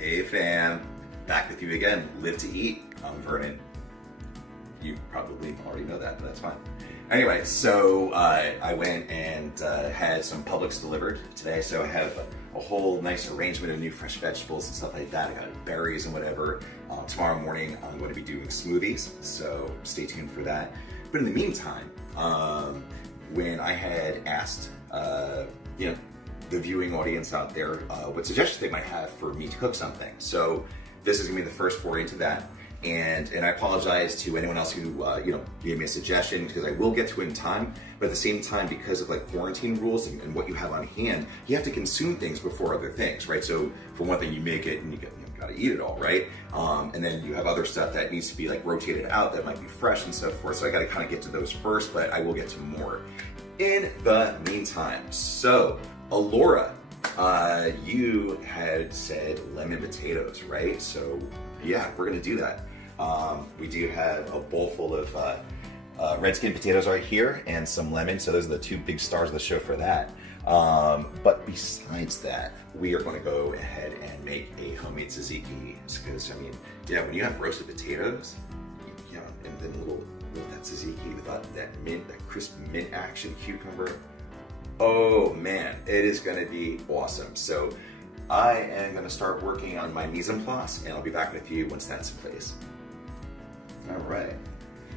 Hey fam, back with you again. Live to eat. I'm Vernon. You probably already know that, but that's fine. Anyway, so I went and had some Publix delivered today, so I have a whole nice arrangement of new fresh vegetables and stuff like that. I got berries and whatever. Tomorrow morning I'm going to be doing smoothies, so stay tuned for that. But in the meantime, when I had asked, the viewing audience out there what suggestions they might have for me to cook something, so this is gonna be the first foray into that. And I apologize to anyone else who gave me a suggestion, because I will get to it in time. But at the same time, because of like quarantine rules and what you have on hand, you have to consume things before other things, right? So for one thing, you make it and you gotta eat it all, right? And then you have other stuff that needs to be like rotated out that might be fresh and so forth. So I gotta kind of get to those first, but I will get to more in the meantime. So Elaura, you had said lemon potatoes, right? So yeah, we're gonna do that. We do have a bowl full of red skin potatoes right here and some lemon. So those are the two big stars of the show for that. But besides that, we are going to go ahead and make a homemade tzatziki. Because, I mean, yeah, when you have roasted potatoes, and then with that tzatziki, with that mint, that crisp mint action cucumber, oh man, it is going to be awesome. So I am going to start working on my mise en place, and I'll be back with you once that's in place. All right.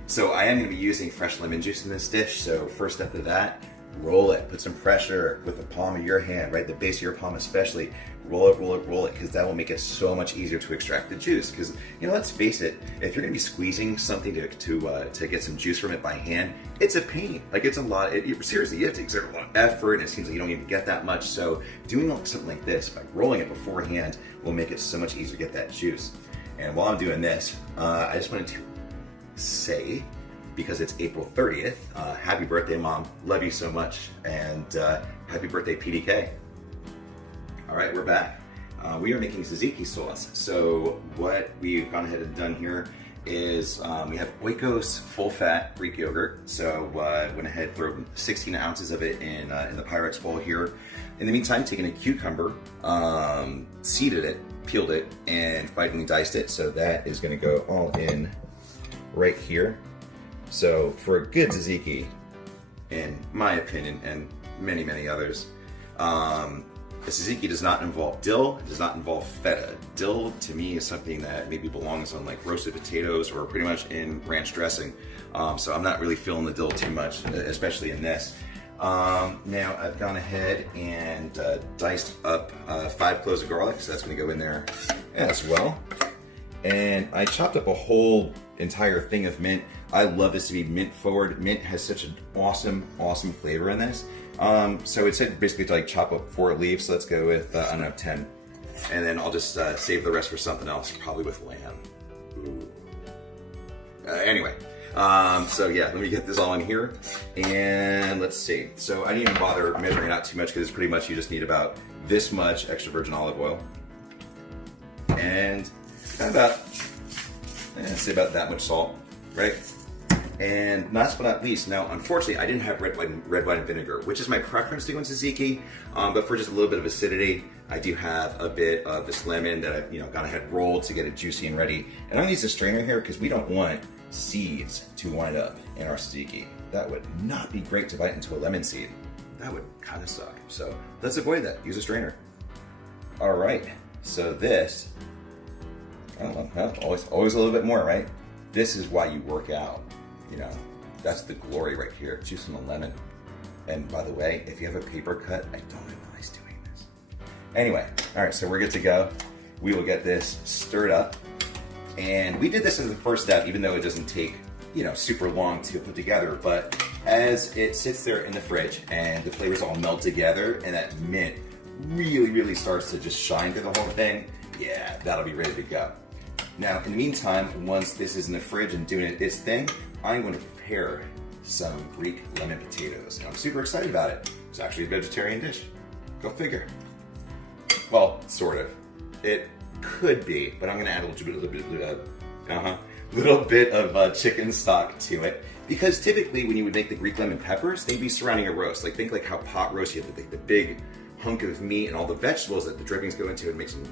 So I am going to be using fresh lemon juice in this dish. So first step of that, roll it. Put some pressure with the palm of your hand, right? The base of your palm especially. Roll it, roll it, roll it, because that will make it so much easier to extract the juice. Because, let's face it, if you're going to be squeezing something to get some juice from it by hand, it's a pain. Like, it's a lot. Seriously, you have to exert a lot of effort, and it seems like you don't even get that much. So doing something like this, by rolling it beforehand, will make it so much easier to get that juice. And while I'm doing this, I just wanted to say, because it's April 30th, happy birthday, Mom. Love you so much. And happy birthday, PDK. All right, we're back. We are making tzatziki sauce. So what we've gone ahead and done here is we have Oikos full-fat Greek yogurt. So I went ahead and threw 16 ounces of it in the Pyrex bowl here. In the meantime, taking a cucumber, seeded it, peeled it, and finely diced it. So that is going to go all in right here. So for a good tzatziki, in my opinion, and many, many others, the tzatziki does not involve dill, it does not involve feta. Dill, to me, is something that maybe belongs on like roasted potatoes or pretty much in ranch dressing. So I'm not really feeling the dill too much, especially in this. Now I've gone ahead and diced up 5 cloves of garlic, so that's gonna go in there as well. And I chopped up a whole entire thing of mint. I love this to be mint forward. Mint has such an awesome, awesome flavor in this. So it said basically to like chop up 4 leaves. So let's go with, 10. And then I'll just save the rest for something else, probably with lamb. Ooh. Anyway, so yeah, let me get this all in here. And let's see. So I didn't even bother measuring out too much, because pretty much you just need about this much extra virgin olive oil. And about that much salt, right? And last but not least, now unfortunately I didn't have red wine and vinegar, which is my preference to go in tzatziki, but for just a little bit of acidity, I do have a bit of this lemon that I've gone ahead rolled to get it juicy and ready. And I'm gonna use a strainer here because we don't want seeds to wind up in our tzatziki. That would not be great to bite into a lemon seed. That would kind of suck. So let's avoid that. Use a strainer. All right. So this, I don't know, always a little bit more, right? This is why you work out. That's the glory right here. Juice on the lemon. And by the way, if you have a paper cut, I don't advise doing this. Anyway, all right, so we're good to go. We will get this stirred up. And we did this as the first step, even though it doesn't take, super long to put together. But as it sits there in the fridge and the flavors all melt together and that mint really, really starts to just shine through the whole thing, yeah, that'll be ready to go. Now, in the meantime, once this is in the fridge and doing its thing, I'm going to prepare some Greek lemon potatoes. And I'm super excited about it. It's actually a vegetarian dish. Go figure. Well, sort of. It could be, but I'm going to add a little bit of chicken stock to it. Because typically, when you would make the Greek lemon peppers, they'd be surrounding a roast. Like, think like how pot roast, you have the big hunk of meat and all the vegetables that the drippings go into. It makes them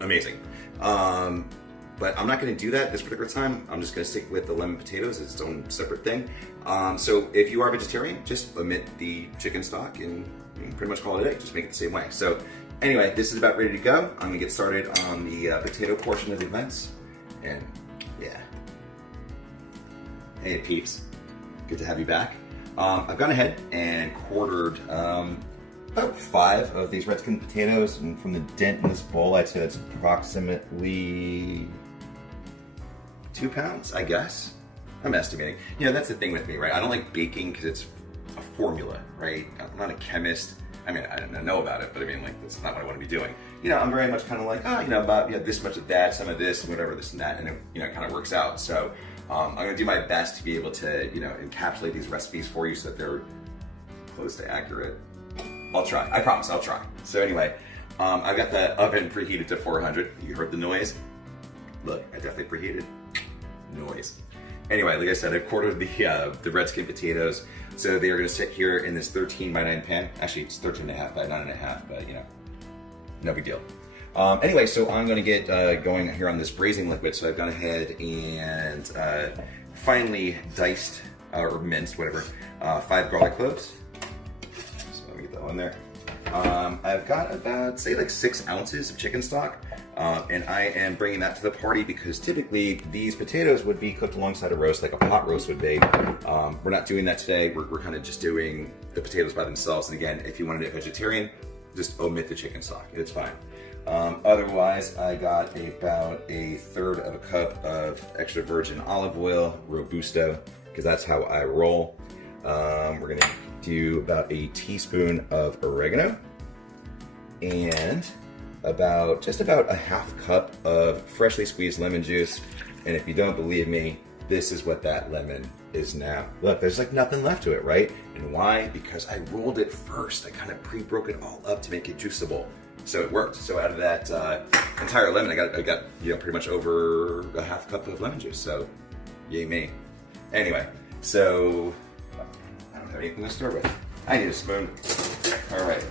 amazing. But I'm not going to do that this particular time. I'm just going to stick with the lemon potatoes as its own separate thing. So if you are vegetarian, just omit the chicken stock and you can pretty much call it a day. Just make it the same way. So anyway, this is about ready to go. I'm going to get started on the potato portion of the events. And yeah. Hey peeps, good to have you back. I've gone ahead and quartered about 5 of these red skin potatoes, and from the dent in this bowl, I'd say that's approximately 2 pounds, I guess. I'm estimating. You know, that's the thing with me, right? I don't like baking because it's a formula, right? I'm not a chemist. I mean, I don't know about it, but I mean, like, that's not what I want to be doing. You know, I'm very much kind of like, oh, you know, about this much of that, some of this, and whatever, this and that, and it, you know, it kind of works out. So I'm going to do my best to be able to, you know, encapsulate these recipes for you so that they're close to accurate. I'll try. I promise, I'll try. So anyway, I've got the oven preheated to 400. You heard the noise? Look, I definitely preheated. Noise. Anyway, like I said, I've quartered the red skin potatoes. So they are going to sit here in this 13 by 9 pan. Actually, it's 13.5 by 9.5, but you know, no big deal. Anyway, so I'm going to get going here on this braising liquid. So I've gone ahead and finely diced, or minced, whatever, 5 garlic cloves. So let me get that one there. I've got about, say, like 6 ounces of chicken stock. And I am bringing that to the party because typically these potatoes would be cooked alongside a roast, like a pot roast would be. We're not doing that today. We're kind of just doing the potatoes by themselves. And again, if you wanted it vegetarian, just omit the chicken stock. It's fine. Otherwise, I got about 1/3 of a cup of extra virgin olive oil, Robusto, because that's how I roll. We're gonna do about a teaspoon of oregano and just about a 1/2 cup of freshly squeezed lemon juice. And if you don't believe me, this is what that lemon is now. Look, there's like nothing left to it, right? And why? Because I rolled it first. I kind of pre-broke it all up to make it juiceable. So it worked. So out of that entire lemon, I got you know, pretty much over a 1/2 cup of lemon juice. So yay me. Anyway, so I don't have anything to stir with. I need a spoon. All right.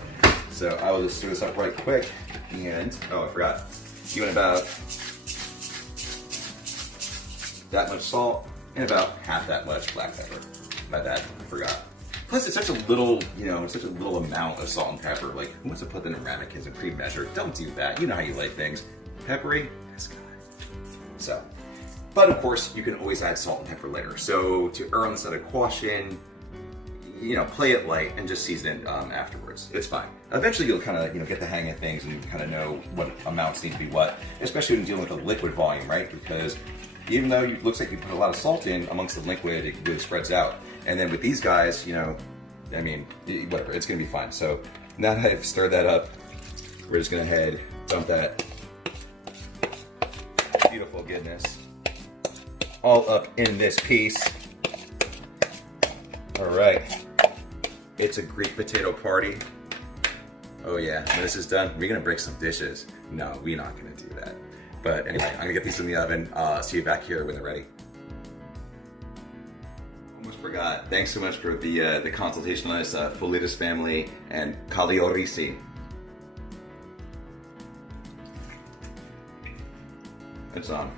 So I will just stir this up right quick. And, oh, I forgot. You want about that much salt and about half that much black pepper. My bad, I forgot. Plus, it's such a little, you know, such a little amount of salt and pepper. Like, who wants to put that in ramekins and pre-measure? Don't do that. You know how you like things. Peppery, that's good. So, but of course, you can always add salt and pepper later. So, to err on the side of caution, you know, play it light and just season it afterwards. It's fine. Eventually you'll kind of, you know, get the hang of things and you kind of know what amounts need to be what, especially when dealing with a liquid volume, right? Because even though it looks like you put a lot of salt in amongst the liquid, it really spreads out. And then with these guys, you know, I mean, whatever, it's gonna be fine. So now that I've stirred that up, we're just gonna head, dump that beautiful goodness all up in this piece. All right. It's a Greek potato party. Oh yeah, when this is done, we're gonna break some dishes. No, we're not gonna do that. But anyway, I'm gonna get these in the oven. See you back here when they're ready. Almost forgot. Thanks so much for the consultation on this Folitas family and Kaliorisi. It's on.